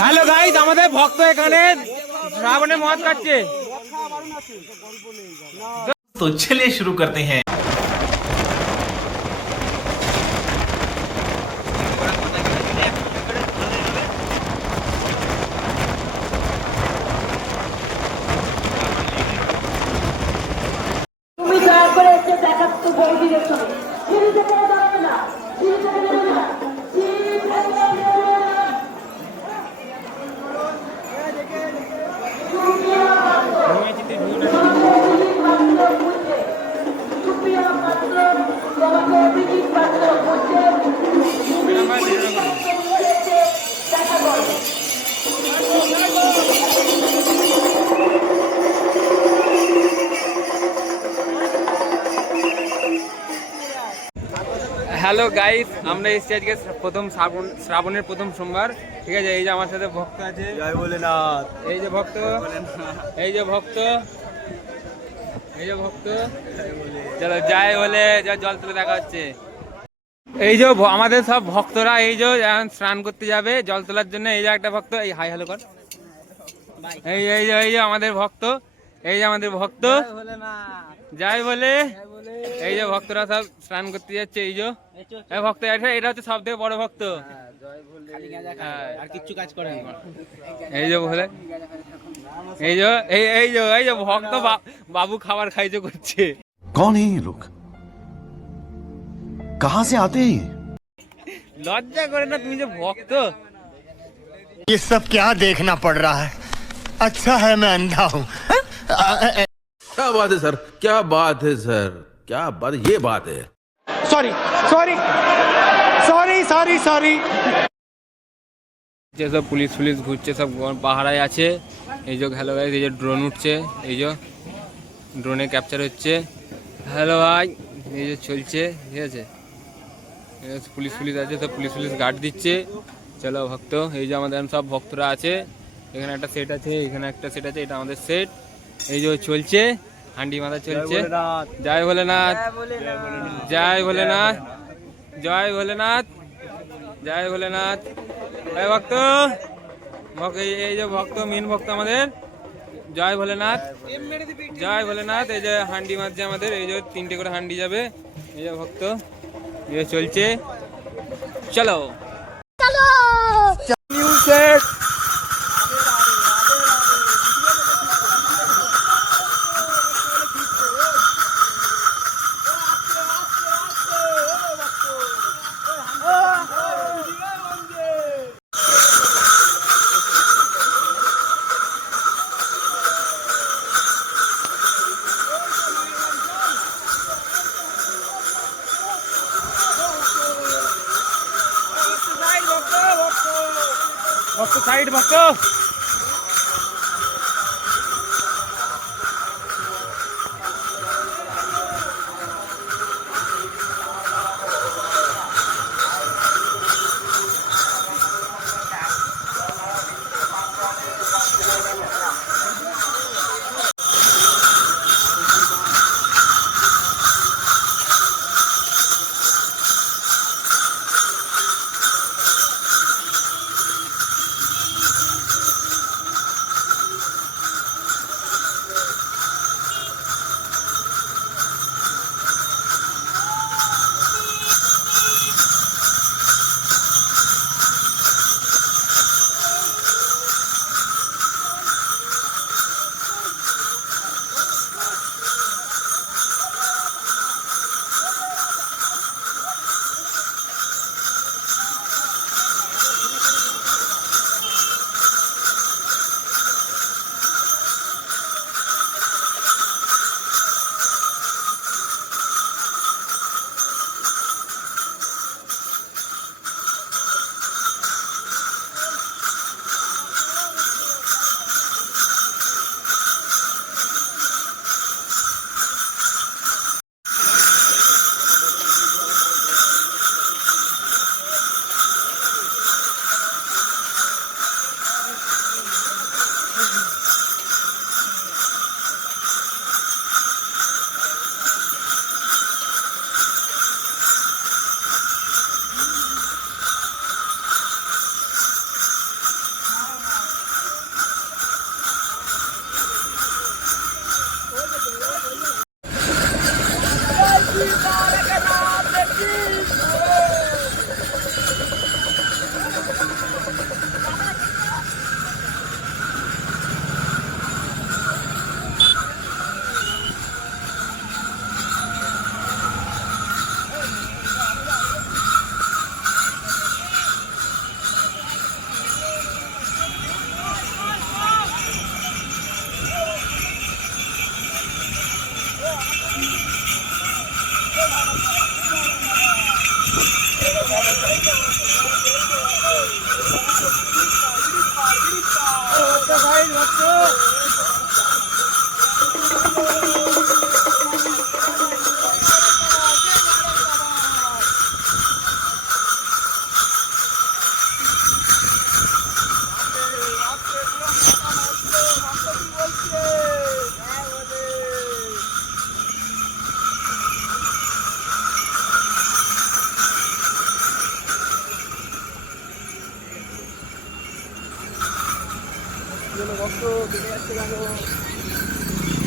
Hello guys, আমাদের ভক্ত এখানে শ্রাবণে মদ খাচ্ছে। तो चलिए शुरू करते हैं। তুমি দয়া করে এসে দেখাচ্ছ বৌদি দেখো সিঁড়ি থেকে দাঁড়াবে না, সিঁড়ি থেকে নেবে না, সিঁড়ি থেকে নেবে না। সুপ্রিয়া পাত্র, তোমাকে অভিজিৎ পাত্র বলছে, তুমি দেখা করো। হ্যালো গাইস, আমরা এসেছি আজকে প্রথম শ্রাবণের প্রথম সোমবার। ঠিক আছে, এই যে আমার সাথে ভক্ত আছে। জয় ভোলেনাথ। এই যে ভক্ত, এই যে ভক্ত, এই যে ভক্ত। চলো যাই বলে যা, জল তুলে দেখা হচ্ছে। এই যে আমাদের সব ভক্তরা এই যে এখন স্নান করতে যাবে জল তোলার জন্য। এই যে একটা ভক্ত, এই হাই হ্যালো কর। এই এই যে আমাদের ভক্ত, এই যে আমাদের ভক্ত যাই বলে। এই যে ভক্তরা সব স্নান করতে যাচ্ছে। এই যে ভক্ত, এটা হচ্ছে সব থেকে বড় ভক্ত। আর কিচ্ছু কাজ করে না। এই যে বলে, এই যে এই যে ভক্ত বাবু খাবার খাইতে করছে। कौन है ये लोग? कहां से आते हैं? লজ্জা করে না তুমি যে ভক্ত? ये सब क्या देखना पड़ रहा है? अच्छा है मैं अंधा हूँ। क्या बात है सर, क्या बात है सर, क्या बात, ये बात है। Sorry sorry sorry sorry sorry. যেসব পুলিশ ঘুরছে, সব পাহারায় আছে। এই যে হ্যালো গাইস, এই যে ড্রোন উঠছে, এই যে ড্রোনে ক্যাপচার হচ্ছে। হ্যালো ভাই, এই যে চলছে। ঠিক আছে, পুলিশ আছে, সব পুলিশ গার্ড দিচ্ছে। চলো ভক্ত, এই যে আমাদের সব ভক্তরা আছে। এখানে একটা সেট আছে, এখানে একটা সেট আছে, এটা আমাদের সেট। এই যে চলছে, হান্ডি মাথা চলছে। জয় ভোলেনাথ, জয় ভোলেনাথ, জয় ভোলেনাথ, জয় ভোলেনাথ। এই ভক্ত, এই যে ভক্ত, মেন ভক্ত আমাদের। জয় ভোলেনাথ, জয় ভোলেনাথ। এই যে হান্ডি মারছে আমাদের, এই যে 3টে করে হান্ডি যাবে। এই যে ভক্ত, এই যে চলছে। চলো মিউজিক। ভক্ত সাইড, ভক্ত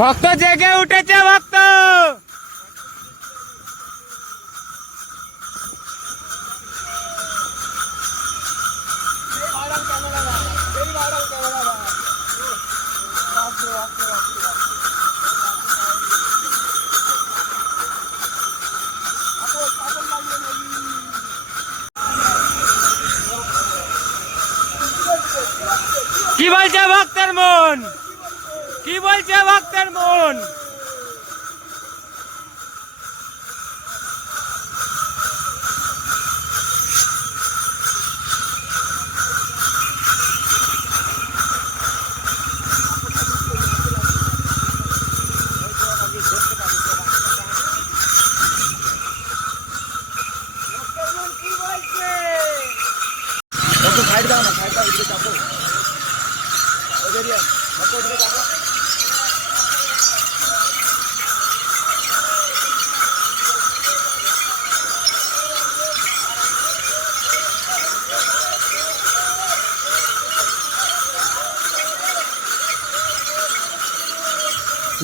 ভক্ত জেগে উঠেছে ভক্ত। কি বলছে ভক্তের মন, কি বলছে ভক্তের মন?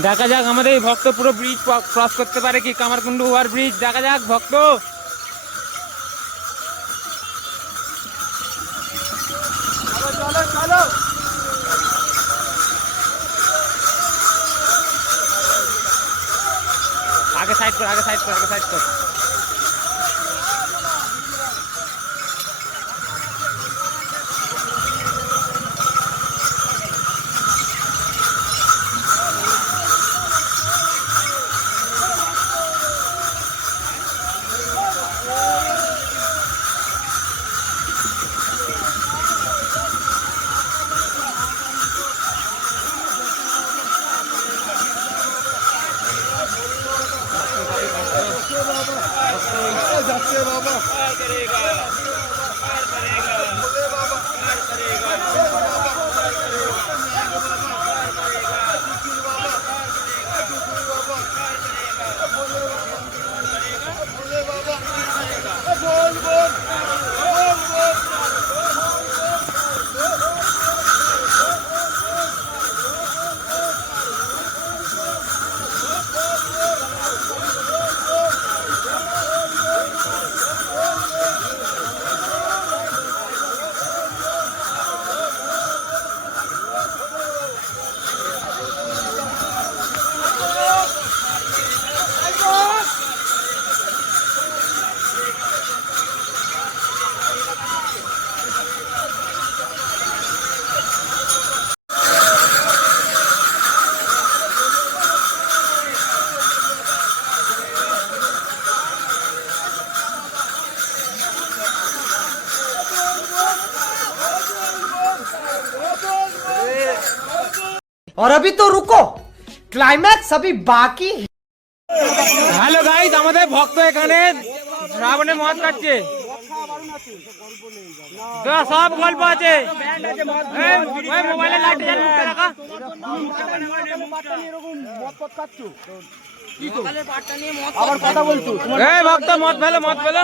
দেখা যাক আমাদের এই ভক্ত পুরো ব্রিজ ক্রস করতে পারে কি, কামারকুন্ডু ওভার ব্রিজ। দেখা যাক ভক্ত। আগে সাইড কর, আগে সাইড কর, আগে সাইড কর। और अभी तो रुको, क्लाइमैक्स अभी बाकी है। হ্যালো গাইস, আমাদের ভক্ত এখানে শ্রাবণে মদ খাচ্ছে। সব গল্প আছে। মোবাইলে লাইট জ্বালিয়ে মুখে রাখা। আবার কথা বলছো, এই ভক্ত মদ ফেলো, মদ ফেলো।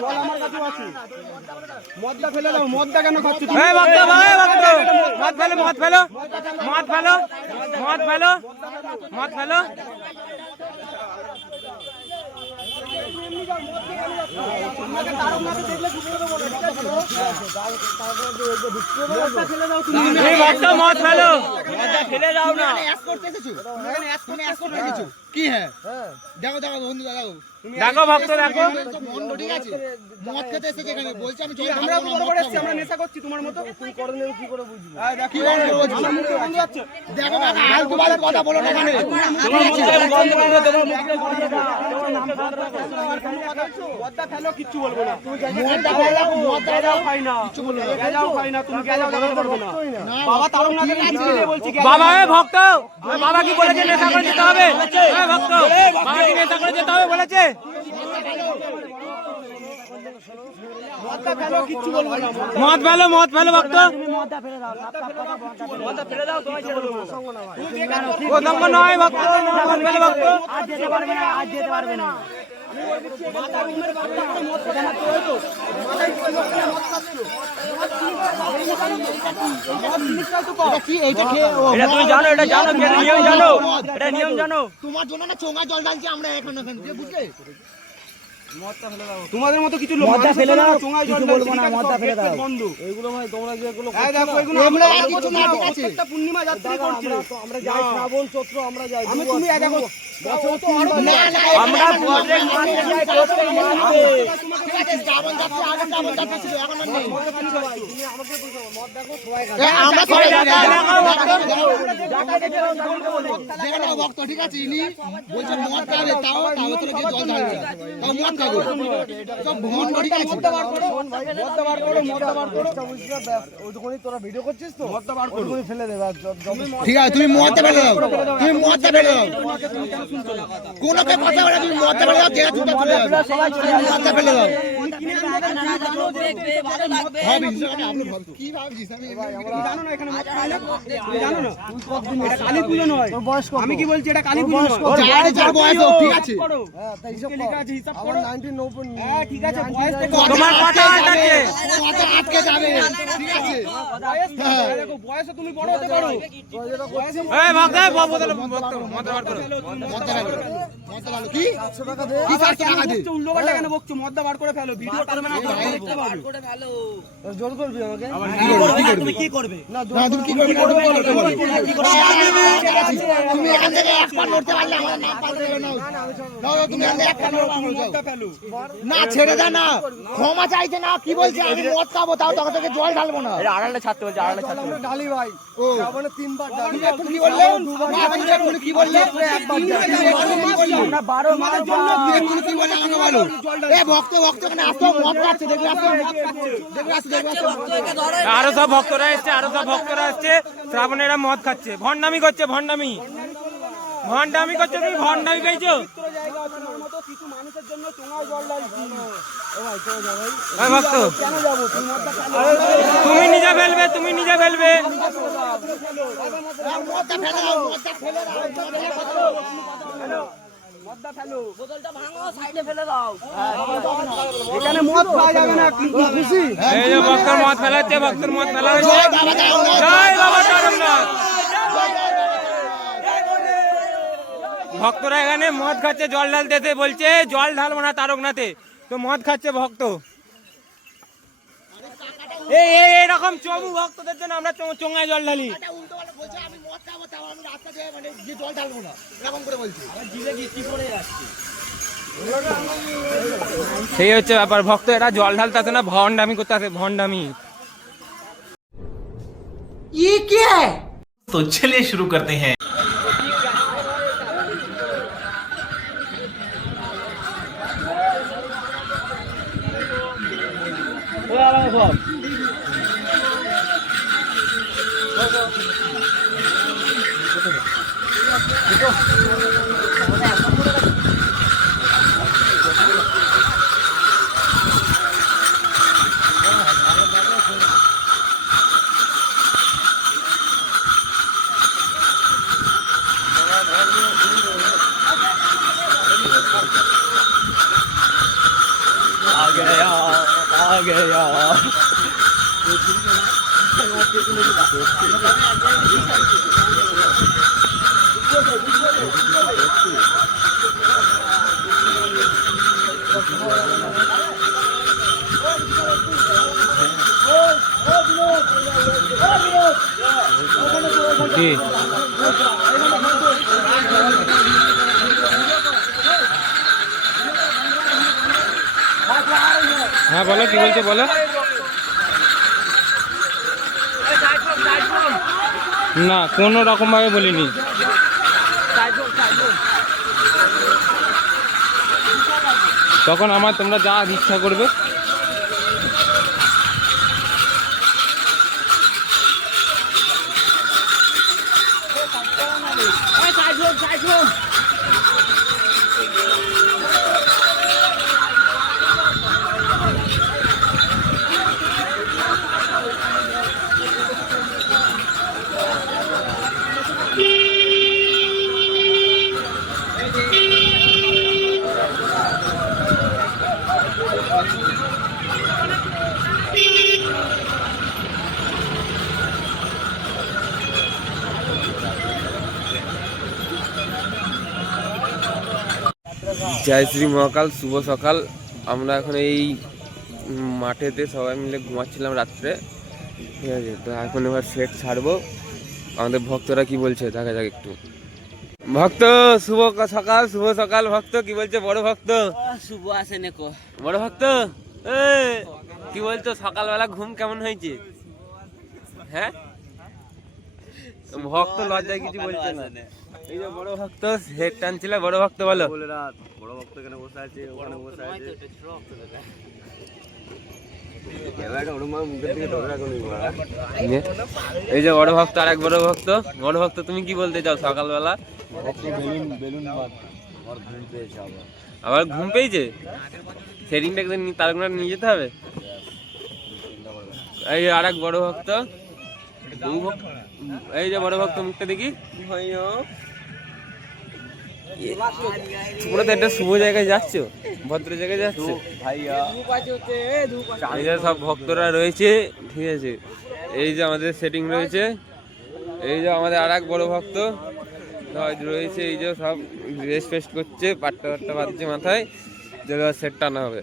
জল আমার কাছেও আছে, মদটা ফেলে দাও। মদটা কেন খাচ্ছ তুমি? এই ভক্ত, ভাই ভক্ত, মদ ফেলো, মদ ফেলো, মদ ফেলো, মদ ফেলো, মদ ফেলো। এই ভক্ত মদ ফেলো, ফেলে দাও না। কি হ্যাঁ দেখো দেখো বন্ধু দেখো, দেখো ভক্ত দেখো, ঠিক আছে মদ খেতে এসেছে এখানে, বলছি আমি আমরা বরাবর এসেছি, আমরা নেশা করছি তোমার মতো। তুমি করলে কি করে বুঝবো? কি করে বুঝবো? আমার মুখে বন্ধ যাচ্ছে। দেখো না আর তোমার কথা বলো না এখানে, তোমার মুখে বন্ধ করে দেবো। মদটা ফেলো, কিচ্ছু বলবো না। মদটা ফেলো, মদটা দাও, খাই না, কিচ্ছু বলবো না। গেজাও খাই না, তুমি গেজাও করবে না। বাবা তারুণাকে নিয়ে বলছি বাবা। এই ভক্ত, বাবা কি বলেছে নেশা করে যেতে হবে? এই ভক্ত, বাবা কি নেশা করে যেতে হবে বলেছে? মদ ফেলো, মদ ফেলো ভক্ত। প্রথম নয় ভক্ত, মদ ফেলো ভক্ত। आज जेते पारबे ना, आज जेते पारबे ना। মাথা তোমার জন্য না চোঙা জল ঢালছি আমরা এখন বুঝলে তোমাদের মতো কিছু লোক মদটা ফেলে দাও চোঙায় জল বলবো না মদটা ফেলে দাও বন্ধু এইগুলো ভাই তোমরা যেগুলো দেখো এগুলো আমরা কিছু না ঠিক আছে প্রত্যেকটা পূর্ণিমা যাত্রা করছি আমরা যাই শ্রাবণ চৈত্র আমরা যাই আমি তুমি দেখো না না আমরা প্রজেক্ট মানতে যাই প্রত্যেক মাসে ঠিক আছে শ্রাবণ যাত্রা আগে শ্রাবণ যাত্রা ছিল এখন আর নেই তুমি আমাকে মদ দেখো সবাই খায় আমরা সবাই দেখো না ভক্ত ঠিক আছে ইনি বলছে মদ খাবে তাও তোরা কি জল ঢালবে তাও মদ খাবে সব ভোট ঠিক আছে মদটা বার করো মদটা বার করো মদটা বার করো ওইখানে তোরা ভিডিও করছিস তো মদটা বার করো ওইখানে ফেলে দে ঠিক আছে তুমি মদটা ফেলে দাও তুমি মদটা ফেলে দাও কোন কে কথা বলে তুমি মদটা ফেলে দাও যে তুমি চলে যাবে সবাই চলে যাবে মদটা ফেলে দাও দেখবে ভালো লাগবে ভাবি আপনি কি ভাবছিস আমি জানো না এখানে মদ খাইলে জানো না এটা কালী পূজা নয় আমি কি বলছি এটা কালী পূজা নয় যার যার বয়স ঠিক আছে হ্যাঁ তাই হিসাব লেখা আছে হিসাব করো 1990 হ্যাঁ ঠিক আছে বয়স তোমার কথা আটকে কথা আটকে যাবে ঠিক আছে বয়স দেখো বয়সে তুমি বড় হতে পারো এই ভাগে বাবুদের মদ বার করো মদ বার করো মদ বার কি 700 টাকা দে কি 700 টাকা দে উল্টো পাল্টা কেন বকছো মদ বার করে ফেলো ভিডিও করবে না দেখতে পারবে করে ফেলো জোর করবি আমাকে তুমি কি করবে না তুমি কি করবে তুমি এখান থেকে এক পা নড়তে পারলে আমার নাম পাল্টে দেবে না তুমি এখান থেকে এক পা নড়ো না ছেড়ে দে না ক্ষমা চাইছে না কি বলছে আমি মদ খাবো তাও তোকে থেকে জল ঢালবো না এটা আড়ালে ছাড়তে বলছে আড়ালে ছাড়তে আমরা ঢালি ভাই ও মানে তিনবার ঢালি এখন কি বললে না তুমি কি বললে একবার আমরা 12 মাসের জন্য তুমি কি বললে আমাকে বলো এ ভক্ত এখানে আসো মদ খাচ্ছে দেখবে আসো আরো সব ভক্তরা এসছে শ্রাবণে এরা মদ খাচ্ছে ভণ্ডামি করছে ভণ্ডামি করছে তুমি ভণ্ডামি পেয়েছো কিছু মানুষের জন্য চোঙায় জল ঢালছি ভক্ত কেন যাবো তুমি নিজে ফেলবে এখানে মদ খাওয়া যাবে না কিন্তু খুশি এই যে ভক্তর মদ ফেলাচ্ছে জয় বাবা তারকনাথ ভক্তরা এখানে মদ খাচ্ছে জল ঢালতে বলছে জল ঢালবো না তারকনাথে তো মদ খাচ্ছে ভক্ত এইরকম চবু ভক্তদের জন্য আমরা চোঙায় জল ঢালি সেই হচ্ছে ব্যাপার ভক্ত এরা জল ঢালতে আসে না ভণ্ডামি করতে আসে ভণ্ডামি तो चलिए शुरू करते हैं হ্যাঁ বলো কি বলছো বলো না কোনো রকম ভাবে বলিনি তখন আমার তোমরা যা ইচ্ছা করবে জয় শ্রী মহাকাল, শুভ সকাল। আমরা এখন এই মাঠেতে সবাই মিলে ঘুমাচ্ছিলাম রাত্রে, ঠিক আছে। তো এখন এবার সেট ছাড়বো, আমাদের ভক্তরা কি বলছে দেখা যাক একটু। ভক্ত শুভ সকাল, শুভ সকাল। ভক্ত কি বলছে? বড় ভক্ত শুভ আসে নেকো। বড় ভক্ত কি বলছো? সকালবেলা ঘুম কেমন হয়েছে? হ্যাঁ, ভক্ত লজ্জায় কিছু বলছে না। এই যে বড় ভক্ত হেড টানছিল, বড় ভক্ত বলো। বড় ভক্ত এখানে বসে আছে, ওখানে বসে আছে। এই যে বড় ভক্ত, আর এক বড় ভক্ত। বড় ভক্ত তুমি কি বলতে চাও সকালবেলা? আবার ঘুম পেয়েছে, সেটিংটা তারগুলো নিয়ে যেতে হবে। এই আর এক বড় ভক্ত, এই যে বড় ভক্ত মুখটা দেখি। তোমরা তো একটা শুভ জায়গায় যাচ্ছ, ভদ্র জায়গায় যাচ্ছ। এই যে সব ভক্তরা রয়েছে, ঠিক আছে। এই যে আমাদের সেটিং রয়েছে, এই যে আমাদের আর এক বড় ভক্ত রয়েছে। এই যে সব রেস্ট ফেস্ট করছে, পাট্টা পাট্টা বাঁধছে মাথায়, যেগুলো সেট টানা হবে।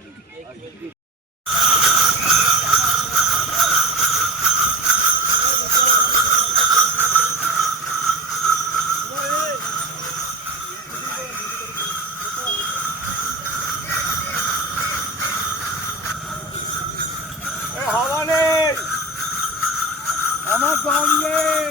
হাওয়া নেই, আমার দম নেই।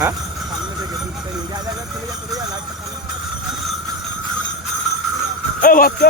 হ্যাঁ, ভক্ত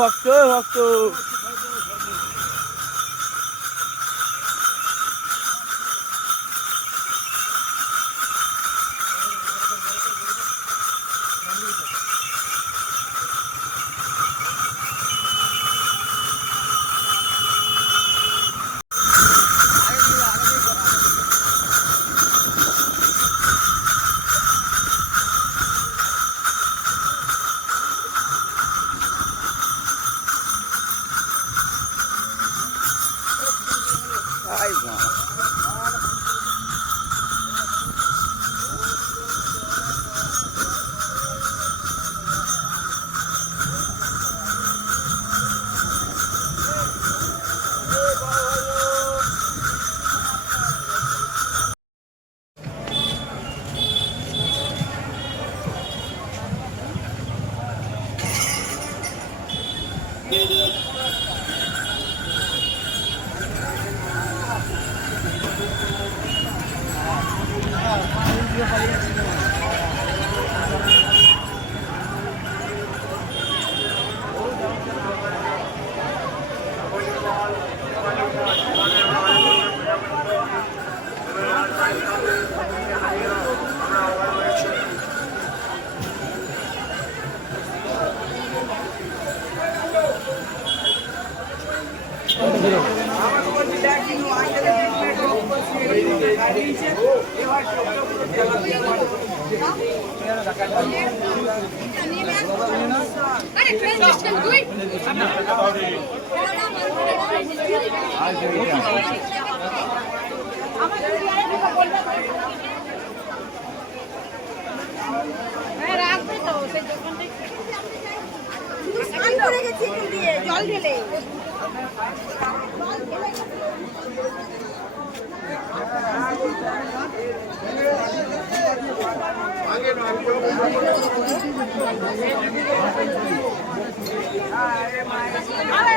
ভক্ত ভক্ত জল ঢেলে আরে